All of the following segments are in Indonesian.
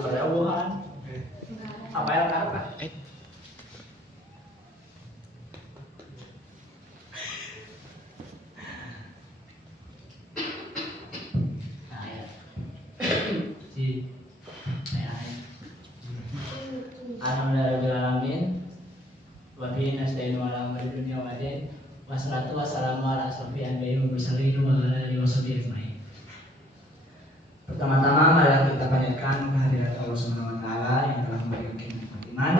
Jauhan. Apa yang kan? Alhamdulillahirobbilalamin. Wa bihi nasta'inu ala umuri dunya wa din. Wassalatu wassalamu ala asrofil anbiya'i wal mursalin wa ala alihi washabihi ajmain. Pertama-tama mari kita panjatkan kehadirat Allah Subhanahu wa taala yang telah memberikan kita nikmat iman,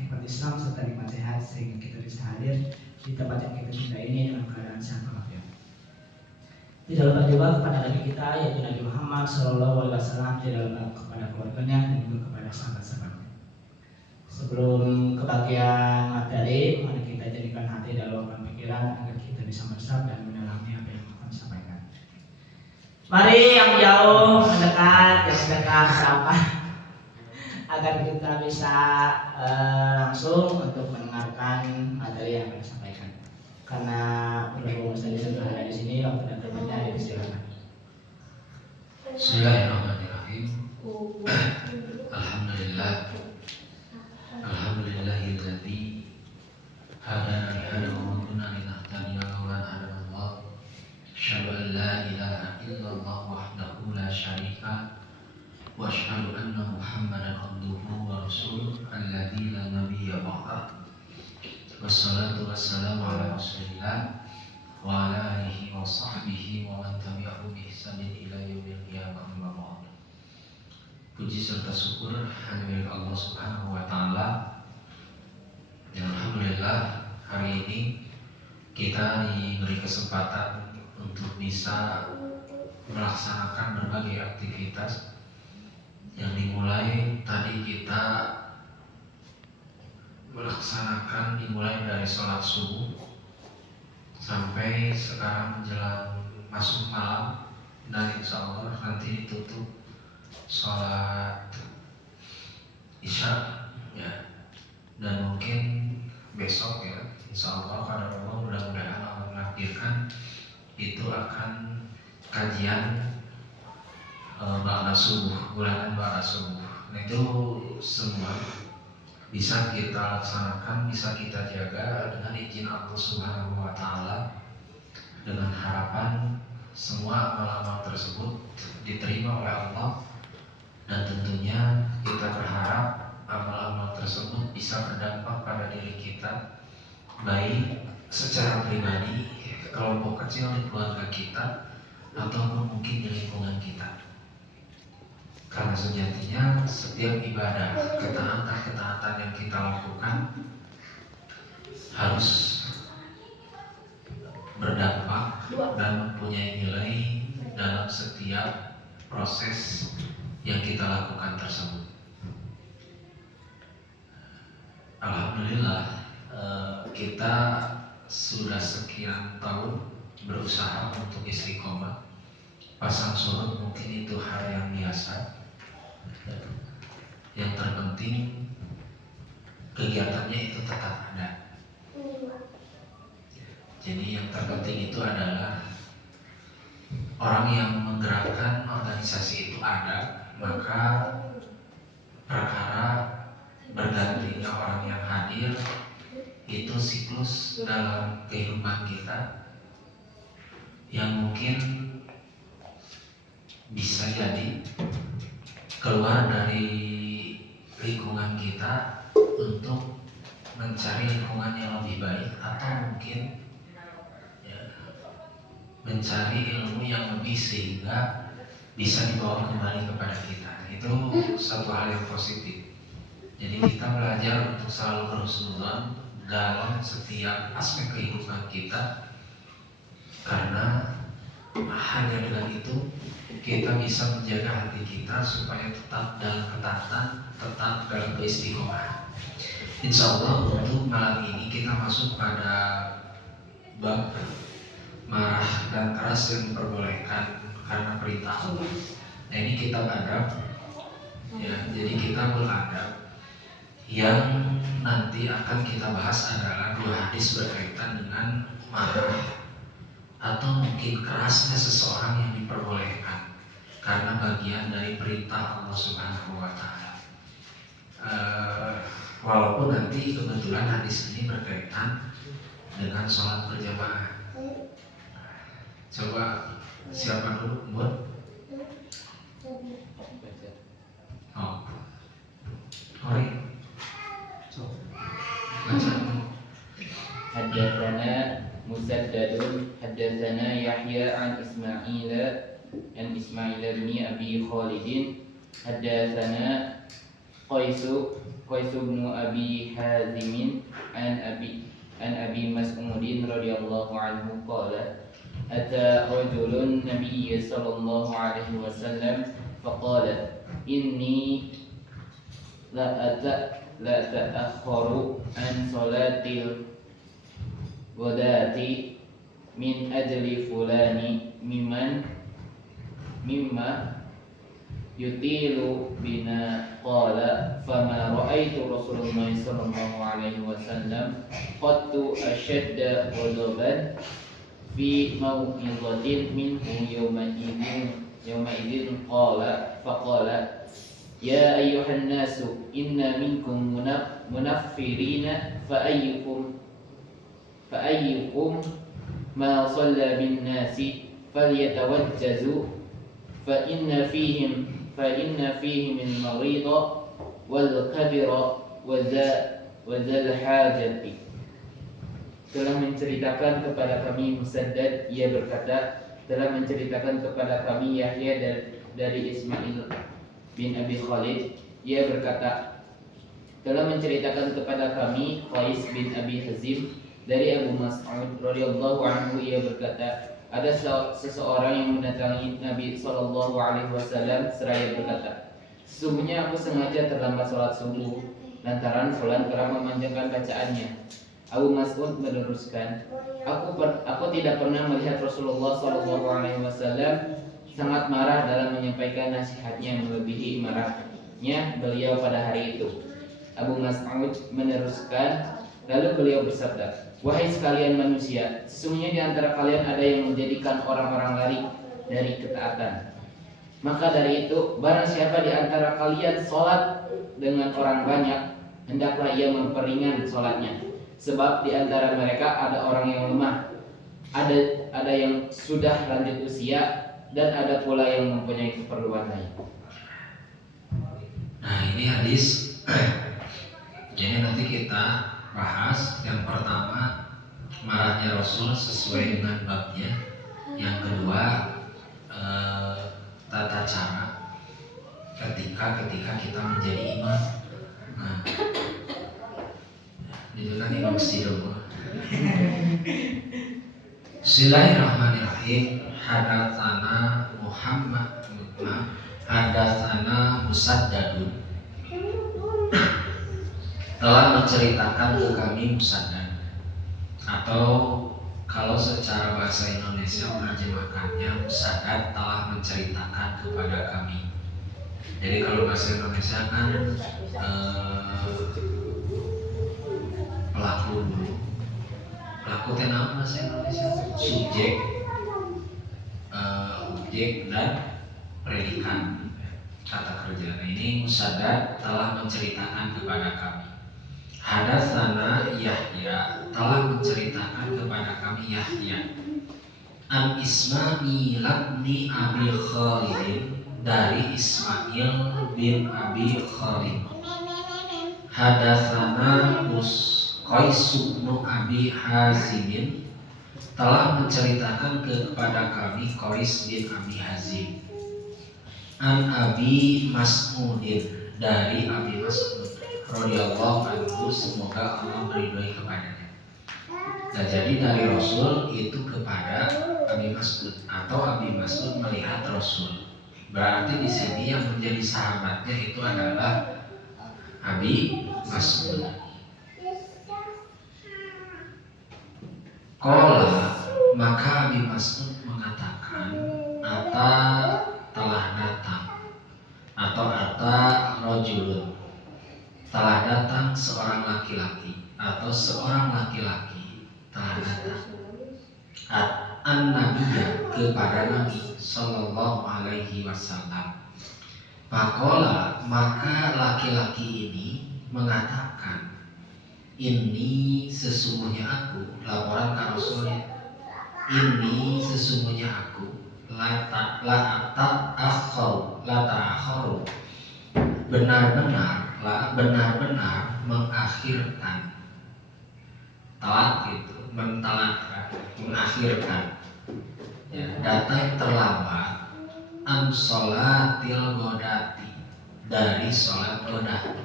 nikmat Islam serta nikmat sehat sehingga kita bisa hadir di tempat yang kita cintai ini dalam keadaan sehat walafiat. Tidak lupa juga kepada Nabi kita yaitu Nabi Muhammad SAW, tidak lupa kepada keluarganya dan juga kepada sahabat-sahabatnya. Sebelum kebagian materi, mari kita jadikan hati dan lapang pikiran agar kita bisa meresap dan mendalami apa yang akan disampaikan. Mari yang jauh mendekat, yang dekat sampai agar kita bisa langsung untuk mendengarkan materi yang akan disampaikan. Karena berhubung Ustaz sudah ada di sini, waktu dan tempatnya silakan. Bismillahirrahmanirrahim. Alhamdulillah. Alhamdulillahilladzi hadana li hadha wa ma kunna linahtadiya lawla an hadana Allah. Asyhadu an la ilaha illallah wahdahu la syarika wa asyhadu anna Muhammadan abduhu wa rasuluh alladzi la nabiyya ba'dah. Wassalatu wassalamu ala Rasulillah wa ala alihi wa sahbihi wa man tabi'ahu bi ihsanin ila yaumil qiyamah. Puji serta syukur hanya milik Allah Subhanahu wa taala. Dan alhamdulillah hari ini kita diberi kesempatan untuk bisa melaksanakan berbagai aktivitas yang dimulai tadi kita melaksanakan dimulai dari sholat subuh sampai sekarang menjelang masuk malam, dan insya Allah nanti ditutup sholat isya ya, dan mungkin besok ya insya Allah pada Allah mudah-mudahan Allah menakdirkan itu akan kajian ba'da subuh, bulanan ba'da subuh. Nah, itu semua bisa kita laksanakan, bisa kita jaga dengan izin Allah Subhanahu wa taala, dengan harapan semua amal-amal tersebut diterima oleh Allah. Dan tentunya kita berharap amal-amal tersebut bisa berdampak pada diri kita, baik secara pribadi, kelompok kecil di keluarga kita, ataupun mungkin di lingkungan kita. Karena sejatinya setiap ibadah, ketaatan-ketaatan yang kita lakukan harus berdampak dan mempunyai nilai dalam setiap proses yang kita lakukan tersebut. Alhamdulillah kita sudah sekian tahun berusaha untuk istiqomah. Pasang surut mungkin itu hal yang biasa. Yang terpenting kegiatannya itu tetap ada. Jadi yang terpenting itu adalah orang yang menggerakkan organisasi itu ada, maka perkara bergantinya orang yang hadir itu siklus dalam kehidupan kita yang mungkin bisa jadi keluar dari lingkungan kita untuk mencari lingkungan yang lebih baik, atau mungkin ya, mencari ilmu yang lebih sehingga bisa dibawa kembali kepada kita. Itu satu hal yang positif. Jadi kita belajar untuk selalu berhusnudzon dalam setiap aspek kehidupan kita, karena hanya dengan itu kita bisa menjaga hati kita supaya tetap dalam ketaatan, tetap dalam keistiqomahan. Insya Allah untuk malam ini kita masuk pada bab marah dan keras yang diperbolehkan karena perintah Allah. Nah, ini kita adab ya, jadi kita beradab. Yang nanti akan kita bahas adalah dua hadis berkaitan dengan marah atau mungkin kerasnya seseorang yang diperbolehkan. karena bagian dari perintah Allah Subhanahu wa taala. Walaupun nanti kebetulan hadis ini berkaitan dengan sholat berjamaah. Coba siapa dulu, Bud? Oh, Kori. Baca. Haddatsana Musaddadun haddatsana Yahya an Ismail bin Abi Khalid haddatsana Qais bin Abi Hazim an Abi Mas'udin radhiyallahu anhu qala ata rajulun Nabiy sallallahu alaihi wasallam faqala inni la ta'akhkharu an salatil ghadati min ajli fulani mimma yutilu bina qala fama ra'aitu Rasulullah sallallahu alaihi wasallam qattu ashadda ghadaban fi mau'izatin minhu yawma idzin qala faqala ya ayyuhan nasu inna minkum munaffirina fa ayyukum ma shalla bin nasi falyatawajjazu fa inna fihim al-marida wal kabira wa dzal hajati. Telah menceritakan kepada kami Musaddad, ia berkata, telah menceritakan kepada kami Yahya dari Ismail bin Abi Khalid, ia berkata, telah menceritakan kepada kami Qais bin Abi Hazim dari Abu Mas'ud radhiyallahu anhu, ia berkata, ada seseorang yang mendatangi Nabi sallallahu alaihi wasallam seraya berkata, sesungguhnya aku sengaja terlambat sholat subuh lantaran fulan kerap memanjangkan bacaannya. Abu Mas'ud meneruskan, aku tidak pernah melihat Rasulullah sallallahu alaihi wasallam sangat marah dalam menyampaikan nasihatnya melebihi marahnya beliau pada hari itu. Abu Mas'ud meneruskan, lalu beliau bersabda, wahai sekalian manusia, sesungguhnya di antara kalian ada yang menjadikan orang-orang lari dari ketaatan. Maka dari itu, barang siapa di antara kalian sholat dengan orang banyak, hendaklah ia memperingan sholatnya. Sebab di antara mereka ada orang yang lemah, ada yang sudah lanjut usia, dan ada pula yang mempunyai keperluan lain. Nah, ini hadis. Jadi nanti kita bahas yang pertama marahnya Rasul sesuai dengan babnya. Yang kedua tata cara ketika kita menjadi imam. Nah, itu kan imam dulu. Bismillahirrahmanirrahim. Hadatsana Musaddadun telah menceritakan ke kami Musaddad, atau kalau secara bahasa Indonesia menerjemahkannya Musaddad telah menceritakan kepada kami. Jadi kalau bahasa Indonesia kan pelaku dulu. Pelaku itu nama bahasa Indonesia subjek, objek dan predikat kata kerja. Nah, ini Musaddad telah menceritakan kepada kami. Hadatsana Yahya telah menceritakan kepada kami Yahya an Ismail bin Abi Khalid dari Ismail bin Abi Khalid. Hadatsana Qais bin Abi Hazim telah menceritakan kepada kami Qais bin Abi Hazim an Abi Mas'udin dari Abi Mas'ud radhiyallahu anhu, semoga Allah meridhoi kepadanya. Nah, jadi dari Rasul itu kepada Abi Mas'ud, atau Abi Mas'ud melihat Rasul. Berarti di sini yang menjadi sahabatnya itu adalah Abi Mas'ud. Qala, maka Abi Mas'ud mengatakan, ata telah datang, atau ata rajulun telah datang seorang laki-laki, atau seorang laki-laki telah datang. An-Nabiyya kepada Nabi Sallallahu Alaihi Wasallam. Pakola, maka laki-laki ini mengatakan, ini sesungguhnya aku, laporan ke Rasulnya, ini sesungguhnya aku, la ta'akharu, benar-benar mengakhirkan, telat gitu, mengakhirkan, ya, datang terlambat, sholatil godati, dari sholat goda.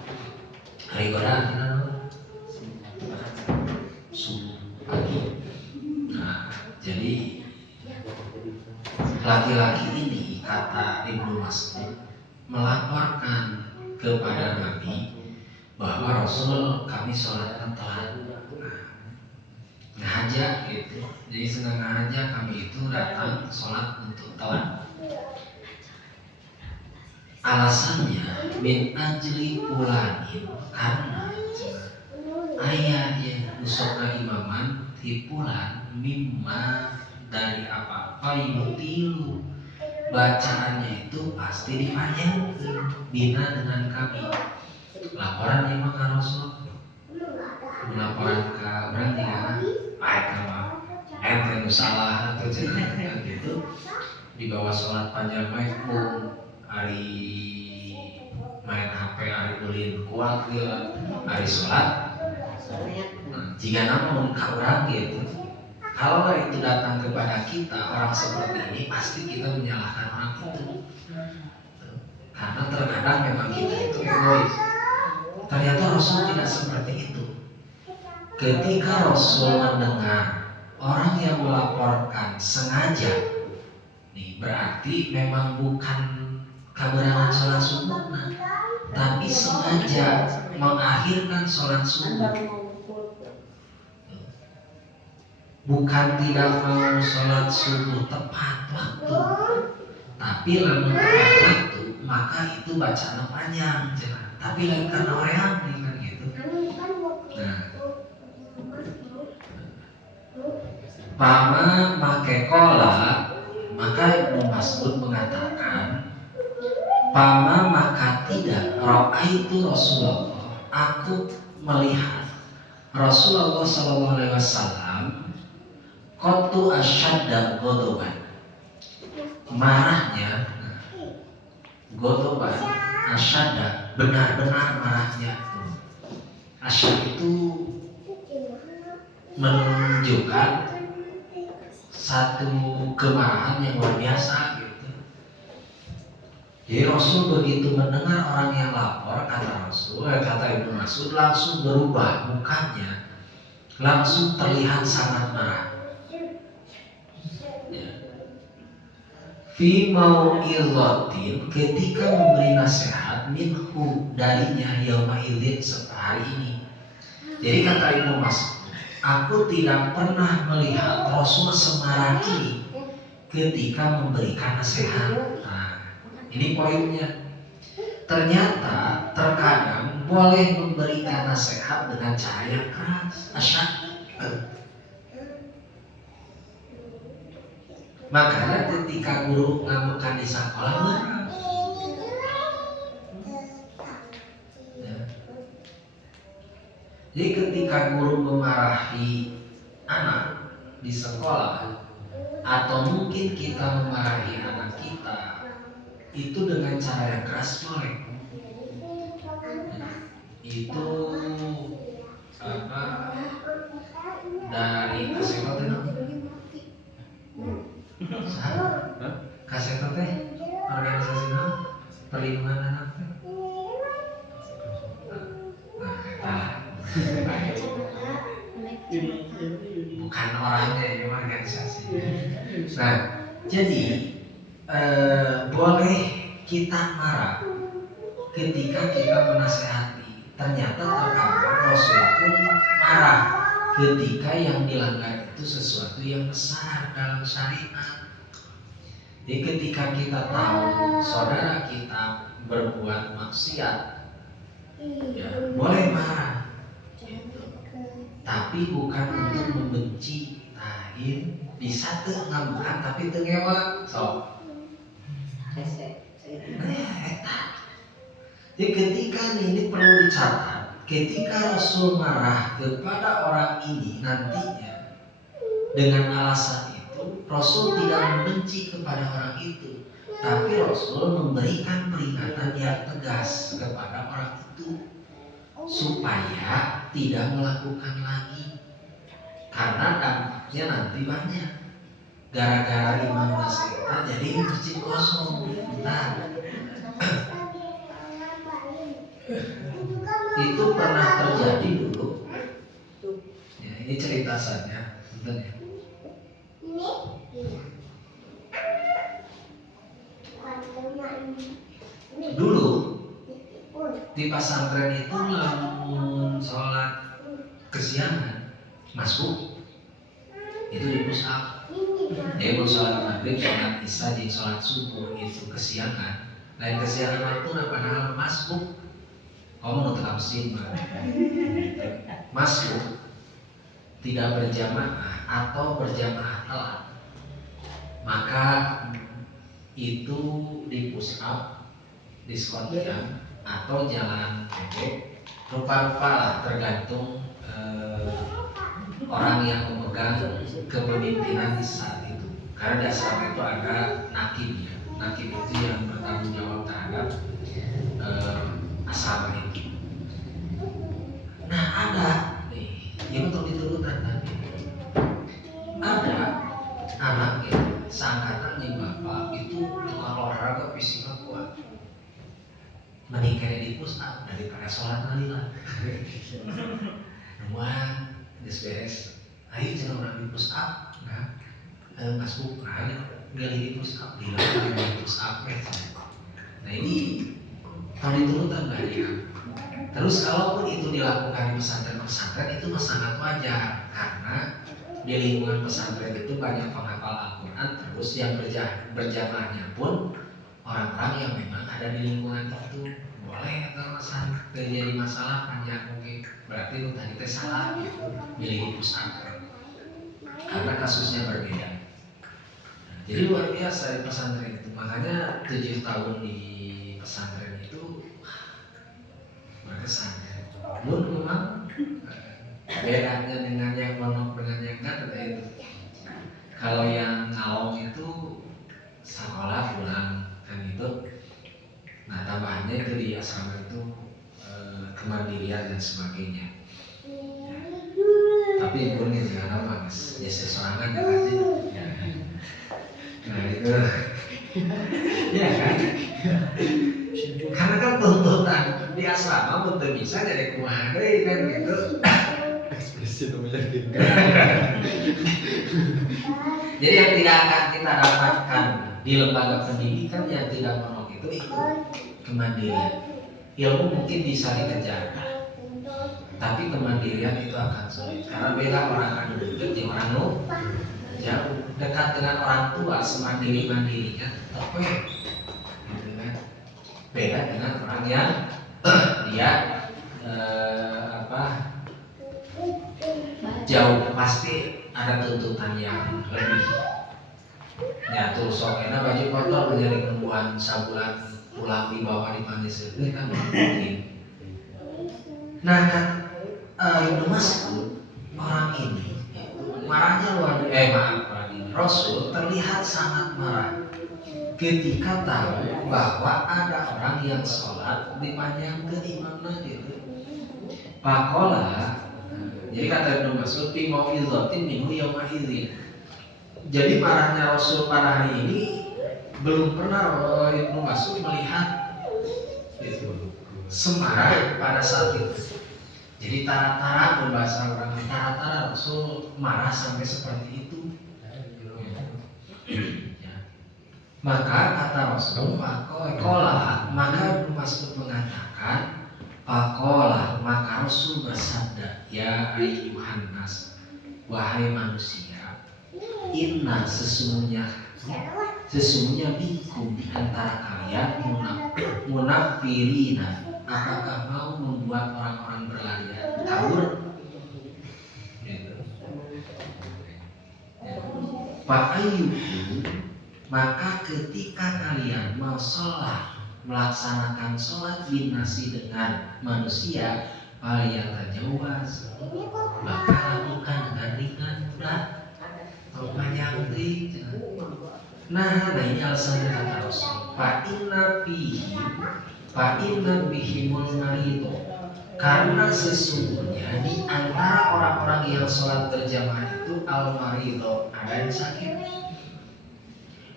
Hari goda kita subuh pagi. Nah, jadi laki-laki ini, kata Ibnu Mas'ud, melaporkan kepada Nabi bahwa Rasul kami sholat telat. Ngaja gitu. Jadi sengaja kami itu datang sholat untuk telat. Alasannya min ajli pulanin, karena ayah yang usokna imaman hipulan mimma dari apa yutilu, bacaannya itu pasti dipanjangkan bina dengan kami. Laporan imam ke Rasul, laporan ke orang tinggal baik apa ente salah atau jangan gitu, di bawah sholat panjang baik hari main HP, hari ulin kuat ya, hari sholat. Jika namun orang gitu, kalau itu datang kepada kita orang seperti ini, pasti kita menyalahkan orang itu. Karena terkadang memang kita itu egois. Ternyata Rasul tidak seperti itu. Ketika Rasul mendengar orang yang melaporkan sengaja, nih berarti memang bukan kabarangan sholat subuh, tapi sengaja mengakhirkan sholat subuh. Bukan tidak mau sholat subuh tepat waktu, tapi lamun tepat waktu maka itu bacaan panjang, tapi lain karena orang kan gitu. Nah, pama make kola, maka Ibnu Mas'ud mengatakan, pama maka tidak ra'aitu Rasulullah, aku melihat Rasulullah sallallahu alaihi wasallam qattu asyadda godoban, marahnya godoban, asyadda benar-benar marahnya. Asyad itu menunjukkan satu kemarahan yang luar biasa gitu. Jadi Rasul begitu mendengar orang yang lapor, kata Rasul, kata Ibnu Mas'ud, langsung berubah mukanya, langsung terlihat sangat marah. Fi mau'izatin, ketika memberi nasihat minhu darinya yauma idzin, hari ini. Jadi kata Ibnu Mas'ud, aku tidak pernah melihat Rasul semarah ini ketika memberikan nasihat. Nah, ini poinnya. Ternyata terkadang boleh memberikan nasihat dengan cara yang keras, asyad. Makanya ketika guru ngamukan di sekolah marah. Ya. Jadi ketika guru memarahi anak di sekolah, atau mungkin kita memarahi anak kita, itu dengan cara yang keras boleh. Itu apa dari kasetot itu? Kasetot teh organisasi perlindungan anak. Bukan orangnya, ini organisasi. Nah, jadi boleh kita marah ketika kita menasehati. Ternyata terkadang Rasul pun marah ketika yang dilanggar itu sesuatu yang besar dalam syariat. Jadi ketika kita tahu saudara kita berbuat maksiat, ya boleh marah, gitu. Tapi bukan untuk membenci. Nah, bisa tuh ngabukan tapi teu ngewa sok. Jadi ketika ini perlu dicatat, ketika Rasul marah kepada orang ini nantinya dengan alasan itu, Rasul tidak membenci kepada orang itu, tapi Rasul memberikan peringatan yang tegas kepada orang itu supaya tidak melakukan lagi, karena dampaknya nanti banyak. Gara-gara imam nasihat jadi masjid kosong. Nah, itu pernah terjadi dulu. Ya, ini cerita saja, bentar ya. Dulu di pesantren itu lamun sholat kesiangan masuk itu di push up. Ya, mau sholat maghrib, sholat isya, dan sholat subuh itu kesiangan. Lain kesiangan waktu padahal masuk. Kamu mau tetap sih masuk tidak berjamaah atau berjamaah telat, maka itu di push up, diskotkan atau jalan bebek, rupa-rupa lah tergantung orang yang memegang kepemimpinan di saat itu. Karena di asrama itu ada nakibnya. Nakib itu yang bertanggung jawab terhadap asrama itu. Nah, ada nih yang untuk diturutan tadi. Ada anak ya, seangkatan nih bapak itu tukang olahraga fisiknya kuat. Menikah di push up daripada sholat nalila. Nuan beres, ayo jangan orang di push up, nah, masuk aja gali di push up, bilang di push up, nah ini kalau diturutan banyak. Terus kalaupun itu dilakukan di pesantren-pesantren itu sangat wajar, karena di lingkungan pesantren itu banyak penghafal Al-Quran, terus yang berjamaahnya pun orang-orang yang memang ada di lingkungan itu. Boleh atau terjadi masalah panjang mungkin, berarti lu tadi tes salah gitu, milih pesantren karena kasusnya berbeda. Nah, jadi luar biasa di pesantren itu, makanya 7 tahun di pesantren itu berkesan ya. Memang bedanya dengan yang monok dengan yang enggak itu. Kalau yang ngalong itu sekolah pulang kan gitu. Nah, tambahannya itu di asrama itu kemandirian dan sebagainya. Ya. Tapi ibunya jangan apa guys, ya sesorangan ya aja. Ya. Nah itu, ya kan? Karena kan tuntutan di asrama betul bisa jadi kumaha deui kan gitu. Ekspresi namanya gitu. Jadi yang tidak akan kita dapatkan di lembaga pendidikan yang tidak monok itu kemandirian. Ilmu mungkin bisa dikejar, tapi kemandirian itu akan sulit karena beda orang anu deket jeung orang nu jauh. Dekat dengan orang tua semandiri-mandirinya tapi gitu kan. Beda dengan orang yang dia jauh, pasti ada tuntutan yang lebih. Ya terus sokena baju kotor menjadi perempuan sabulan pulang di bawah di panis itu kan mungkin. Nah kan Ibnu Mas'ud orang ini marahnya luar Rasul terlihat sangat marah ketika tahu bahwa ada orang yang sholat dipanjang ke imamnya gitu. Pakola, jadi kata Ibnu Mas'ud fi mau'izatin minhu yauma idzin. Jadi marahnya Rasul pada hari ini belum pernah Ibnu Mas'ud melihat semarah pada saat itu. Jadi tara-tara berbahasa orang tara-tara Rasul marah sampai seperti itu. Ya. Maka kata Rasul, pakola, maka Ibnu Mas'ud mengatakan, pakola, maka Rasul bersabda, ya ayyuhan nas, wahai manusia, inna sesungguhnya bikum di antara kalian munafirina, apakah mau membuat orang-orang berlarian kabur? Gitu. Ya. Fa'ayyukum, maka ketika kalian mau sholat, melaksanakan sholat binasi dengan manusia, falyatajawas, maka lakukan dengan ringan, mudah, panjang. Nah ini alasannya kata Rasul. Fa'inna bihimul marido, karena sesungguhnya di antara orang-orang yang sholat berjamaah itu al-marido, ada yang sakit,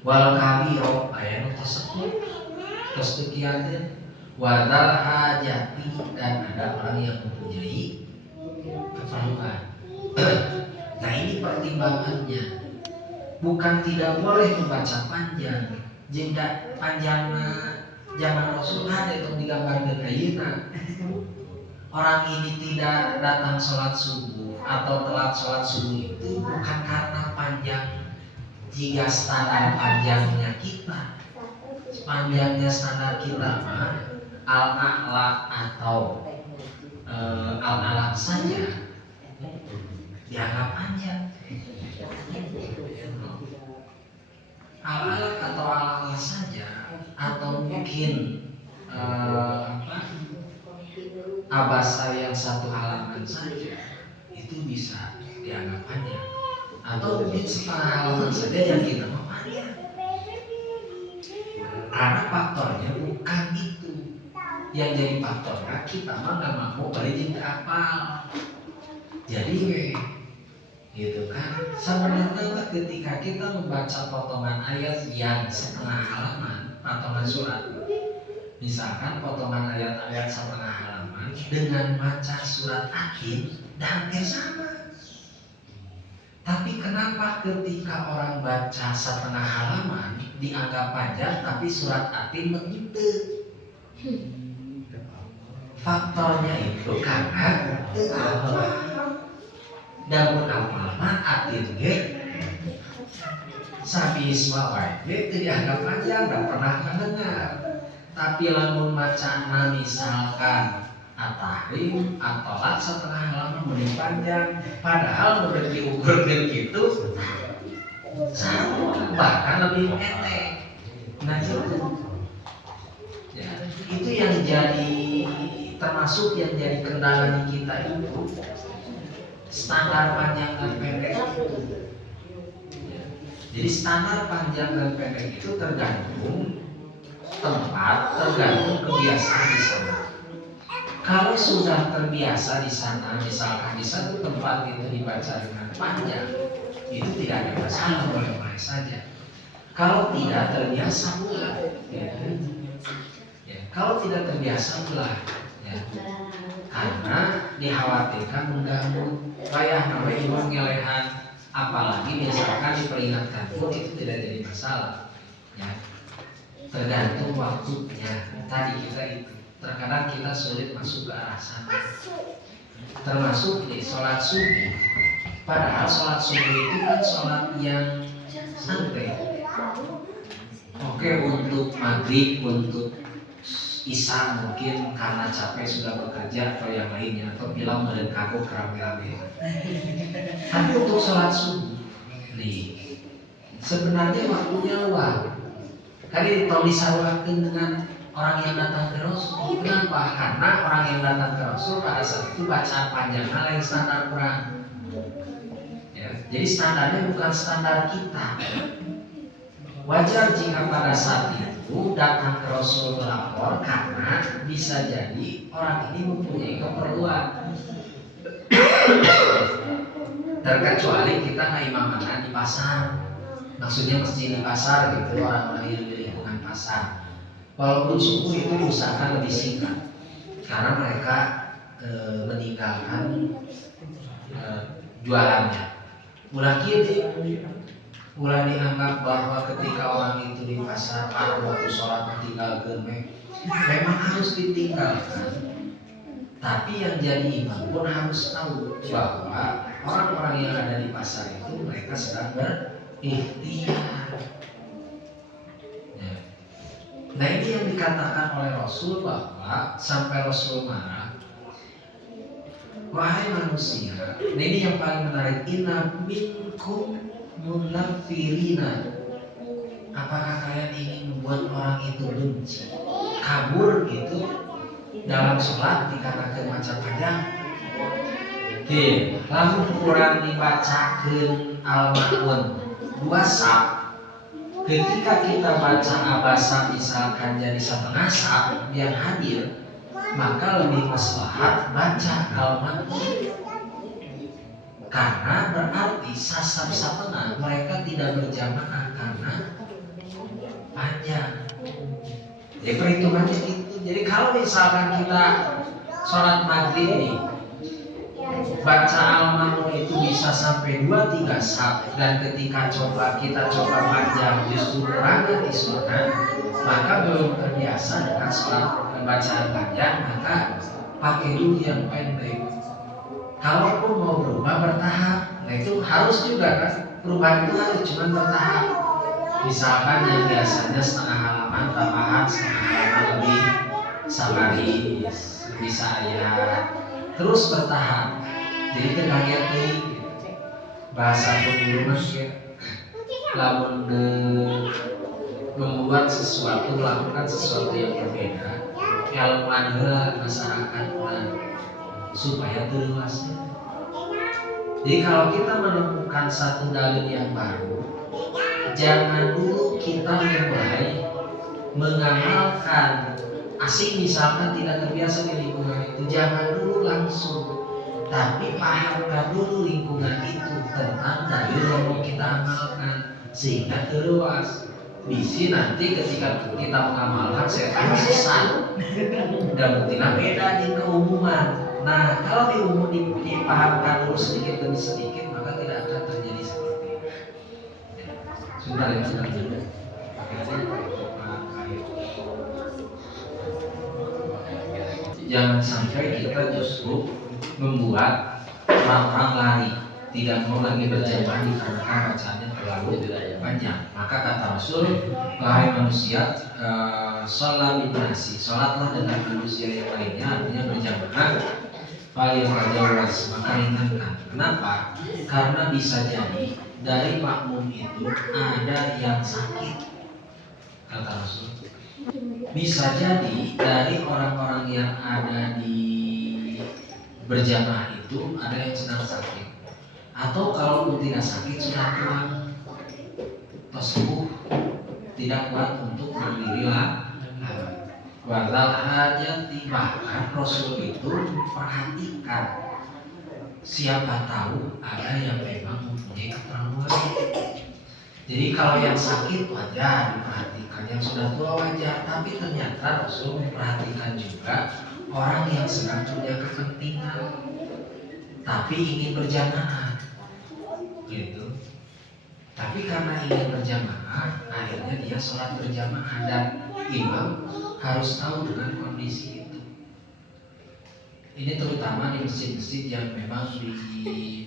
wal kabiro, ada yang tersebut, terus kekiatan, wadal hajati, dan ada orang yang mempunyai keperluan. Nah ini pertimbangannya. Bukan tidak boleh membaca panjang, jika panjangnya zaman Rasul ada yang digambarkan ayeuna. Orang ini tidak datang sholat subuh atau telat sholat subuh itu bukan karena panjang, jika standar panjangnya kita, panjangnya standar kita mah al-a'la atau al-alaq saja dianggap panjang. Al-alaq atau al-alaq saja, atau mungkin abasa yang satu halaman saja itu bisa dianggap panjang, atau mungkin setengah halaman saja yang kita mau panjang. Karena faktornya bukan itu yang jadi faktornya, kita mah nggak mau balik ke apal. Jadi gitu kan, sebenarnya ketika kita membaca potongan ayat yang setengah halaman, potongan surat, misalkan potongan ayat-ayat setengah halaman dengan baca surat Atin, hampir sama. Tapi kenapa ketika orang baca setengah halaman dianggap panjang, tapi surat Atin begitu? Faktornya itu karena daun apal mah Atin ge sabi isma wae itu dianggap panjang, gak pernah mendengar. Tapi lamun macana misalkan At-Tahrim atau setengah halaman mending panjang, padahal udah diukur dan gitu sama, bahkan lebih pendek. Nah itu yang jadi, termasuk yang jadi kendala di kita itu standar panjang dan pendek. Jadi standar panjang dan pendek itu tergantung tempat, tergantung kebiasaan di sana. Kalau sudah terbiasa di sana, misalkan di satu tempat itu dibaca dengan panjang, itu tidak ada masalah, boleh-boleh saja. Kalau tidak terbiasa pula, ya. Kalau tidak terbiasa pula, ya. Karena dikhawatirkan mengganggu, kayak namanya imam ngelehan, apalagi misalkan diperingatkan pun itu tidak jadi masalah, ya. Tergantung waktunya. Tadi kita itu terkadang kita sulit masuk ke arah sana. Termasuk di sholat subuh. Padahal sholat subuh itu kan sholat yang santai. Oke, untuk maghrib, untuk isya mungkin karena capek sudah bekerja atau yang lainnya, atau bilang dan kagok rame-rame. Tapi untuk sholat subuh nih, sebenarnya waktunya luang. Kali ditolong disawahkan dengan orang yang datang ke Rasul. Kenapa? Karena orang yang datang ke Rasul pada saat itu bacaan panjangnya lain standar Quran. Ya, jadi standarnya bukan standar kita. Wajar jika pada saat itu datang ke Rasul melapor, karena bisa jadi orang ini mempunyai keperluan. Terkecuali kita nggak imaman di pasar, maksudnya masjid di pasar gitu, orang-orang yang di lingkungan pasar. Walaupun subuh itu diusahakan lebih singkat, karena mereka meninggalkan jualannya. Mulai dianggap bahwa ketika orang itu di pasar pada waktu sholat tinggalkan, memang harus ditinggalkan. Tapi yang jadi imam pun harus tahu bahwa orang-orang yang ada di pasar itu mereka sedang berikhtiar. Nah ini yang dikatakan oleh Rasul, bahwa sampai Rasul marah, wahai manusia, nah ini yang paling menarik, inna minkum munafirina. Apakah kalian ingin membuat orang itu benci, kabur gitu dalam sholat dikatakan macam panjang? Oke, lamun kurang dibacakan al-ma'un 2 sab. Ketika kita baca abasa misalkan jadi setengah sab yang hadir, maka lebih maslahat baca al-ma'un. Karena berarti sasab setengah mereka tidak berjamaah karena panjang. Jadi perhitungannya itu. Jadi kalau misalkan kita sholat maghrib ini baca al-ma'un itu bisa sampai 2-3 sab, dan ketika kita coba panjang justru kurang dari sunnah, maka belum terbiasa dengan sholat bacaan panjang, maka pakai dulu yang pendek. Kalaupun mau berubah bertahap, nah itu harus juga kan, perubahan itu harus cuma bertahap. Misalkan yang biasanya setengah halaman tambahan setengah halaman lebih sabaris, bisa ayat, terus bertahap. Jadi terkaget nih bahasa pengumuman lamun membuat sesuatu, melakukan sesuatu yang berbeda, kalau ada masyarakat orang supaya terluas. Jadi kalau kita menemukan satu dalil yang baru, jangan dulu kita mulai mengamalkan. Asing misalkan tidak terbiasa di lingkungan itu, jangan dulu langsung, tapi pahamkan dulu lingkungan itu tentang dalil yang mau kita amalkan sehingga terluas. Bisi nanti ketika kita mengamalkan setan sesat dan buktinya beda di keumuman. Nah kalau dipahamkan dulu sedikit demi sedikit, maka tidak akan terjadi seperti itu. Sebentar ya, sebentar. Jangan sampai kita justru membuat orang-orang lari, tidak mau lagi berjamaah dikarenakan bacaannya terlalu panjang. Maka kata Rasul, wahai manusia, sholat binasi, sholatlah dengan manusia yang lainnya, artinya berjamaah. Paling rajawas, maka ringankan. Kenapa? Karena bisa jadi dari makmum itu ada yang sakit, kata Rasul. Bisa jadi dari orang-orang yang ada di berjamaah itu ada yang sedang sakit, atau kalau tidak sakit sudah tua atau sembuh, tidak kuat untuk berdiri lagi. Wadal hajati, bahkan Rasul itu memperhatikan siapa tahu ada yang memang mempunyai keperluan. Jadi kalau yang sakit wajar diperhatikan, yang sudah tua wajar, tapi ternyata Rasul memperhatikan juga orang yang sedang punya kepentingan tapi ingin berjamaah gitu. Tapi karena ingin berjamaah, akhirnya dia sholat berjamaah, dan imam harus tahu dengan kondisi itu. Ini terutama di masjid-masjid yang memang di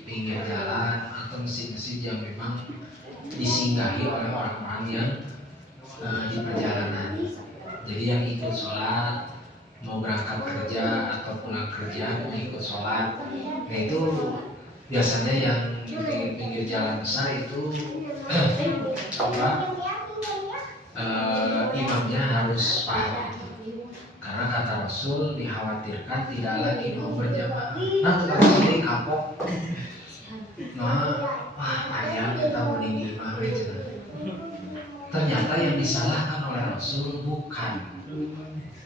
pinggir jalan atau masjid-masjid yang memang disinggahi oleh orang-orang yang di perjalanan. Jadi yang ikut sholat, mau berangkat kerja atau pulang kerja ikut sholat, nah itu biasanya yang di pinggir jalan besar itu imamnya harus paham itu. Karena kata Rasul dikhawatirkan tidak lagi mau berjamaah. Nah tukang sini kapok, nah wah ayam kita meninggi imam. Ternyata yang disalahkan oleh Rasul bukan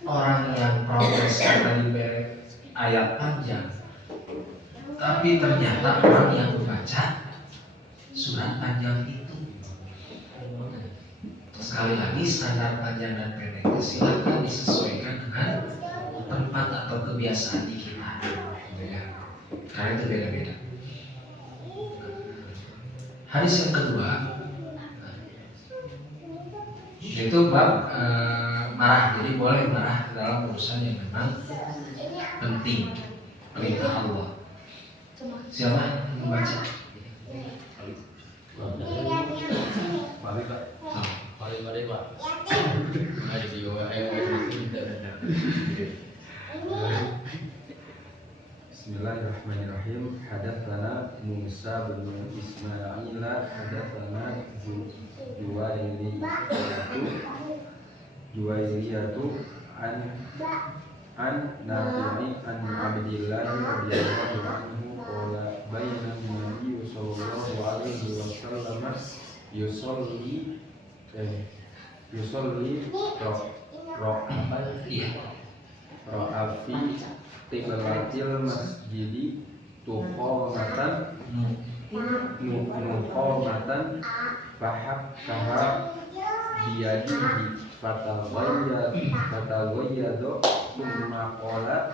orang yang protes karena diberi ayat panjang, tapi ternyata orang yang membaca surat panjang itu. Sekali lagi, standar panjang dan pendeknya silakan disesuaikan dengan tempat atau kebiasaan di kita, karena itu beda-beda. Hadis yang kedua itu bab marah. Jadi boleh marah dalam urusan yang memang penting, perintah Allah. Siapa yang membaca? Mari Pak. Mari Pak. Mari di Bismillahirrahmanirrahim. Bismillahirrahmanirrahim. Hadatsana Musa bin Ismail hadatsana Juwairiyatu an Nafi'i an Abdillah radhiyallahu anhu qala baina Nabi sallallahu alaihi wasallam yusolli ro'afi qiblatil masjidi tuqamatan fahab biyadihi fataghayyadu thumma qala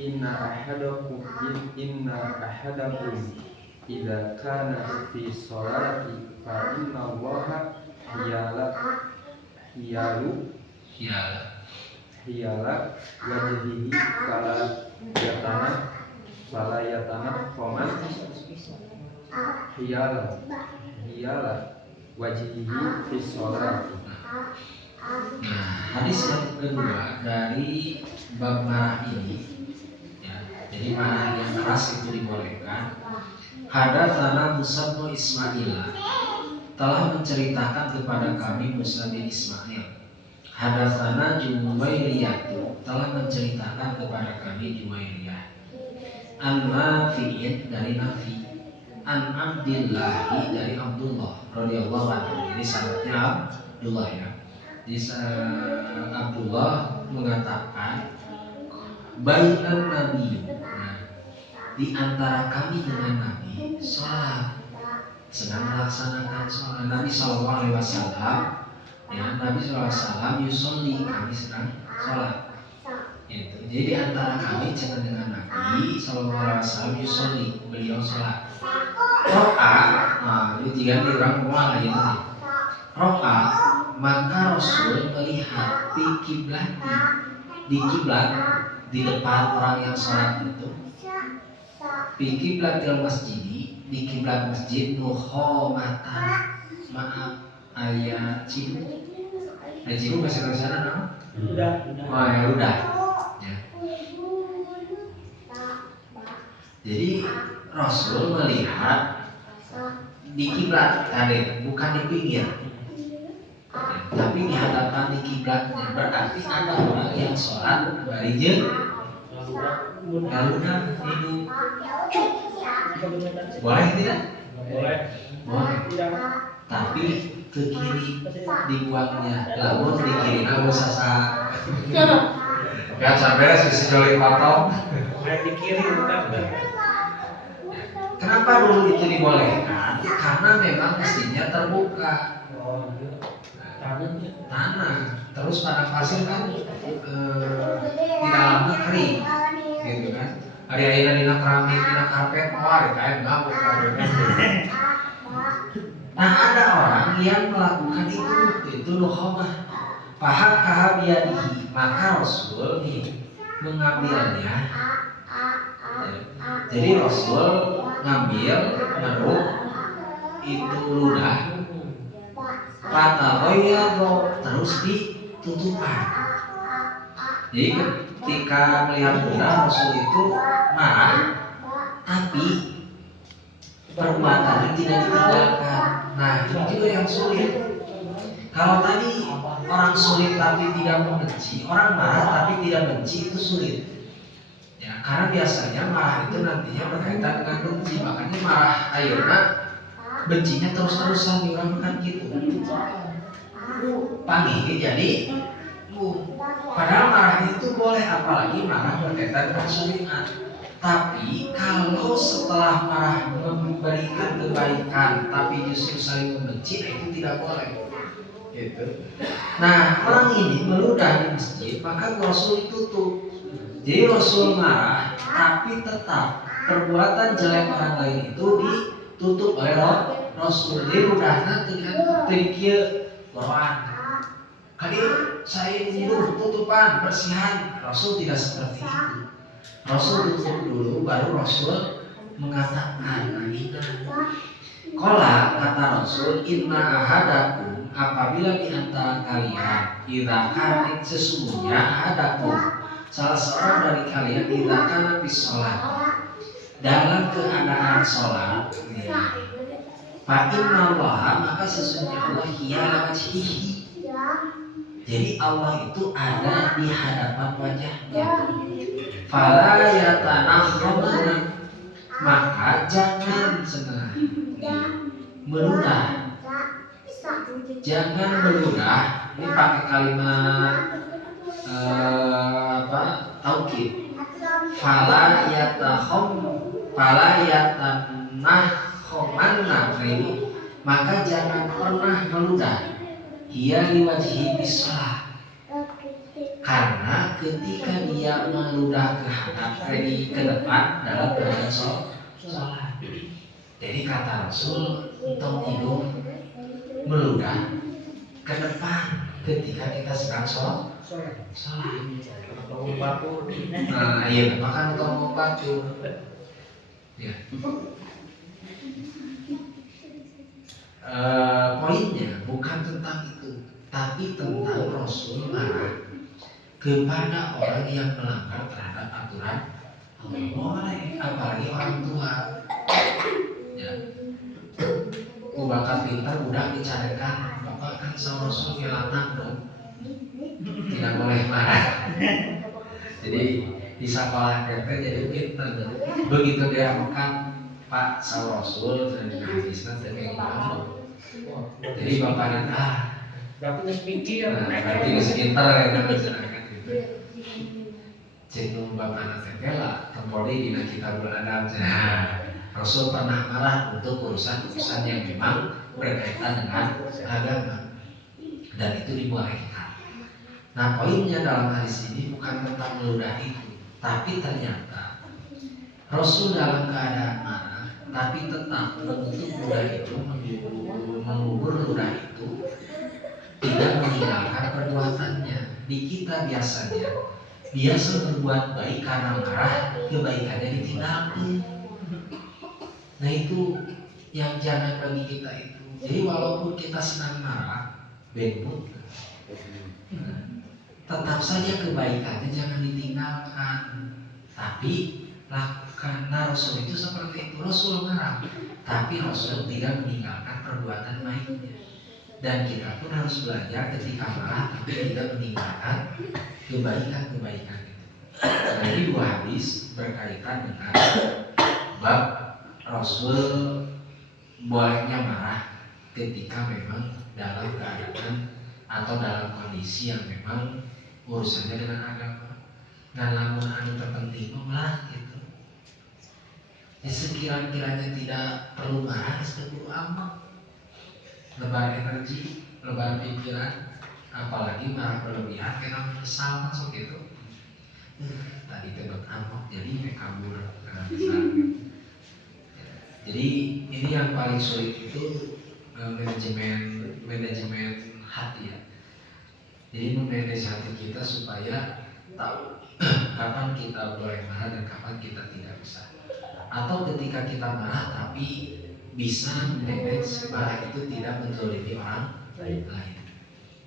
inna ahadakum idza kana fi sholati fa inna Allaha hiyala wajhihi fala yatana faman hiyala wajhihi fi sholati. Nah, hadis yang kedua dari bab marah ini, ya, jadi marah yang keras itu dibolehkan. Hadatsana Musa bin Ismail telah menceritakan kepada kami Musa bin Ismail. Hadatsana Juwairiyah telah menceritakan kepada kami Juwairiyah. An Nafi'in dari Nafi, an Abdillah dari Abdullah radhiyallahu anhu. Ini sanadnya Abdullah ya. Di Abdullah mengatakan bainan Nabi. Nah, di antara kami dengan Nabi sholat, sedang melaksanakan sholat. Nabi Shallallahu Alaihi Wasallam, ya, Nabi Shallallahu Alaihi Wasallam yusolli, kami sedang sholat. Gitu. Jadi di antara kami dengan Nabi Shallallahu Alaihi Wasallam yusolli, beliau sholat. Roka, nah, itu tiga orang mual ya nanti. Roka, maka Rasul melihat di kiblat di depan orang yang sholat itu. Di kiblatil masjid, di kiblat masjid nukhomatan, maaf ayat cibu. Ayat cibu bahasa Indonesia nama? Udah. Oh ya udah. Ya. Jadi Rasul melihat di kiblat tadi, bukan di pinggir. Tapi di hadapan di kiblatnya, berarti ada orang yang sholat barijeun galudan hidup. Boleh tidak? Boleh. Tapi ke kiri dibuangnya, lamun di kiri namun sasa. Kan sampai sisi joli patong. Boleh di kiri bukan. Kenapa dulu itu dibolehkan? Karena memang mestinya terbuka. Tanah, terus padang pasir kan tidak lama kering, gitu kan? Hari-hari dina keramik, dina karpet, wah kayak nggak mau. Nah ada orang yang melakukan itu luhomah, paham kahabiadihi, maka Rasul nih mengambilnya. Jadi Rasul ngambil naruh itu ludah. Fatagoyado terus ditutupan. Jadi ketika melihat ludah Rasul itu marah, tapi perbuatannya tidak ditinggalkan. Nah itu juga yang sulit. Kalau tadi orang sulit tapi tidak membenci, orang marah tapi tidak benci itu sulit. Ya karena biasanya marah itu nantinya berkaitan dengan benci, makanya marah ayeuna bencinya terus-terusan diurangkan gitu. Panggil jadi padahal marah itu boleh, apalagi marah berkaitan dengan syariat. Tapi kalau setelah marah memberikan kebaikan tapi justru saling membenci, itu tidak boleh. Gitu. Nah orang ini meludah di masjid, maka Rasul tutup. Jadi Rasul marah tapi tetap perbuatan jelek orang lain itu ditutup oleh Rasul. Jadi ludahna dengan terikia Quran. Kali saya hidup tutupan bersihan. Rasul tidak seperti itu. Rasul tutup dulu, baru Rasul mengatakan inna. Kola kata Rasul, inna ahadakum, apabila di antara kalian idza sesungguhnya ahadakum salah seorang dari kalian idza kana bis shalat dalam keadaan sholat, fa innallaha, maka sesungguhnya Allah hiyala wajhihi. Jadi Allah itu ada di hadapan wajahnya. Fala yatanahhamuna, maka jangan senang meludah. Jangan meludah. Ini pakai kalimat taukid. Fala yatanahhamana, ini maka jangan pernah meludah. Ia liwajhi bislah, karena ketika dia meludah ke hadap ke depan dalam keadaan sholat. Jadi kata Rasul, untuk tidur meludah ke depan ketika kita sedang sholat. Nah, iya, makan untuk batu. Ya. Poinnya bukan tentang itu, tapi tentang Rasul marah kepada orang yang melanggar terhadap aturan Allah. Boleh, apalagi orang tua. Ya. Bakat pintar udah bicarakan, bapak kan sama Rasul ngelatang dong, tidak boleh marah. Jadi di sekolah kita jadi pintar. Begitu dia makan Pak sama Rasul dan hadisnya kayak gimana? Jadi bapaknya Berarti nggak pikir. berarti nggak pintar ya kan bicarakan gitu. Jadi bapaknya lah kembali di kita beradab. Rasul pernah marah untuk urusan-urusan yang memang berkaitan dengan agama, dan itu dibolehkan. Nah, poinnya dalam hadis ini bukan tentang meludah itu, tapi ternyata Rasul dalam keadaan marah, tapi tetap menutup ludah itu, mengubur ludah itu, tidak meninggalkan perbuatannya. Di kita biasa berbuat baik karena marah, kebaikannya ditinggalkan. Nah itu yang jangan bagi kita itu. Jadi walaupun kita sedang marah, benbut, tetap saja kebaikannya jangan ditinggalkan, tapi lakukan. Nah, Rasul itu seperti itu. Rasul marah, tapi Rasul tidak meninggalkan perbuatan baiknya. Dan kita pun harus belajar ketika marah, tapi tidak meninggalkan kebaikan-kebaikan itu. Jadi dua hadis berkaitan dengan bab Rasul bolehnya marah ketika memang dalam keadaan atau dalam kondisi yang memang urusannya dengan agama. Nah, namun anu terpenting lah gitu. Ya, sekiranya tidak perlu marah, sebetulnya amat. Lebar energi, lebar pikiran, apalagi marah berlebihan, kita menyesal masuk gitu. Tadi tebak amok, jadi kabur misalnya. Jadi ini yang paling sulit itu manajemen hati ya. Jadi memanage hati kita supaya tahu kapan kita boleh marah dan kapan kita tidak bisa. Atau ketika kita marah tapi bisa manage marah itu tidak menzalimi orang lain.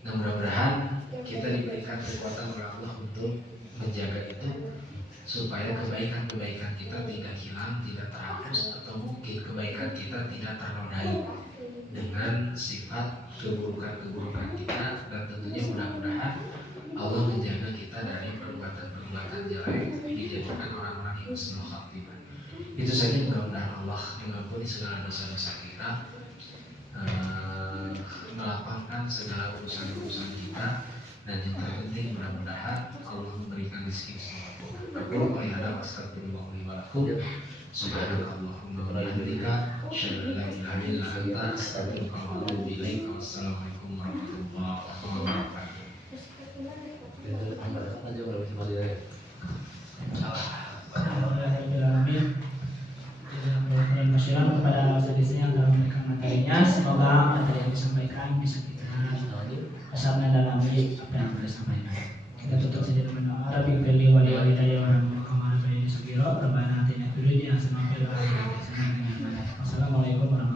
Nah, mudah-mudahan kita diberikan kekuatan oleh Allah untuk menjaga itu supaya kebaikan-kebaikan kita tidak hilang, tidak terhapus, atau mungkin kebaikan kita tidak ternodai dengan sifat keburukan-keburukan kita. Dan tentunya mudah-mudahan Allah menjaga kita dari perbuatan-perbuatan jelek, dijadikan orang-orang yang husnul khatimah. Itu saja, mudah-mudahan Allah mengampuni segala dosa-dosa kita, melapangkan segala urusan-urusan kita, dan yang terpenting mudah-mudahan Allah memberikan rezeki semua. Aku ada astagfirullah li wa lakum. Subhanakallahumma wa bihamdika, asyhadu an la ilaha illa anta, astaghfiruka wa atubu ilaik. Wassalamualaikum warahmatullahi wabarakatuh. Alhamdulillahirobbilalamin. Masyarakat kepada sedisnya yang telah memberikan materinya. Semoga materi yang disampaikan bisa kita kesana dalami apa yang boleh disampaikan. Kita tutup saja dengan doa. Rabbi firli wa li walidayya wa rahmatullahi wa barakatuh. Rabbana atina fid dunya hasanah wa fil akhirati hasanah wa qina adzabannar. Wassalamualaikum warahmatullahi wabarakatuh.